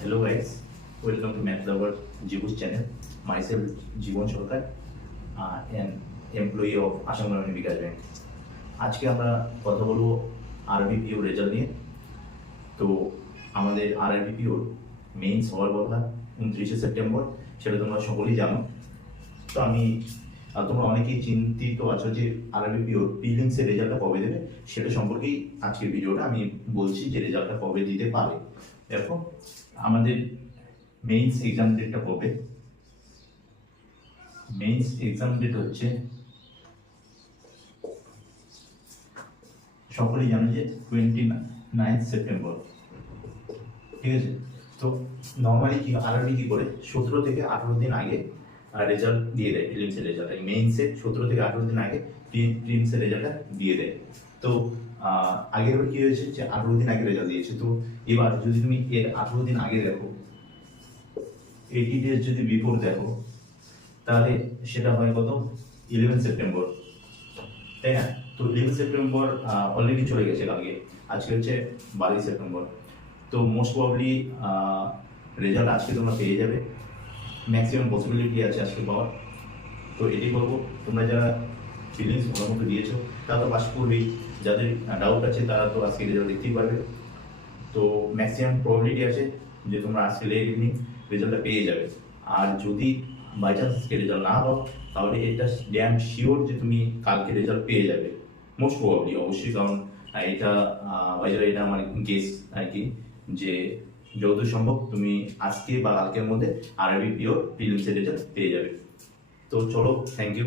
Hello guys, welcome to Math Lover Jibu's channel. Myself Jibon Sarkar, an employee of Assam গ্রামীণ বিকাশ bank. আজকে আমরা কথা বলবো আরবিপিও রেজাল্ট নিয়ে। তো আমাদের আরবিপিওর মেইনস হওয়ার কথা 29শে সেপ্টেম্বর, সেটা তোমরা সকলেই জানো। তো তোমরা অনেকেই চিন্তিত আছো যে আরবিপিওর প্রিলিমসের রেজাল্টটা কবে দেবে, সেটা সম্পর্কেই আজকের ভিডিওটা আমি বলছি যে রেজাল্টটা কবে দিতে পারে। দেখো আমাদের মেইনস এক্সাম ডেটটা কবে? মেইনস এক্সাম ডেট হচ্ছে, সকলেই জানো যে 29 সেপ্টেম্বর, ঠিক আছে। তো নর্মালি কি আরবি কি করে 17 থেকে 18 দিন আগে রেজাল্ট দিয়ে দেয়, প্রিলিমসের রেজাল্ট। মেইনসের 17 থেকে 18 দিন আগে প্রিলিমসের রেজাল্টটা দিয়ে দেয়। তো আগের বার কি হয়েছে যে 18 দিন আগে রেজাল্ট দিয়েছে। তো এবার যদি তুমি এর 18 দিন আগে দেখো, 80 ডেজ যদি বিফোর দেখো, তাহলে সেটা হয় কত? 11 সেপ্টেম্বর, তাই না? তো 11 সেপ্টেম্বর অলরেডি চলে গেছে কালকে, আজকে হচ্ছে 22 সেপ্টেম্বর। তো মোস্ট প্রবাবলি রেজাল্ট আজকে তোমরা পেয়ে যাবে, ম্যাক্সিমাম পসিবিলিটি আছে আজকে পাওয়ার। তো এটি বলবো, তোমরা যারা ফিলিংস ভালোমতো দিয়েছো তারা তো পাস করবেই, যাদের ডাউট আছে তারা তো আজকে রেজাল্ট দেখতেই পারবে। তো ম্যাক্সিমাম প্রবাবিলিটি আছে যে তোমরা আজকে লেট ইভিনিং রেজাল্টটা পেয়ে যাবে। আর যদি বাই চান্স আজকে রেজাল্ট না পাও, তাহলে এটা ড্যাম শিওর যে তুমি কালকে রেজাল্ট পেয়ে যাবে, মোস্ট প্রবাবলি, অবশ্যই। কারণ এটা এটা আমার গেস আর কি, যে যতদূর সম্ভব তুমি আজকে বা কালকের মধ্যে আরবিপিওর প্রিলিমসের রেজাল্ট পেয়ে যাবে। তো চলো, থ্যাংক ইউ।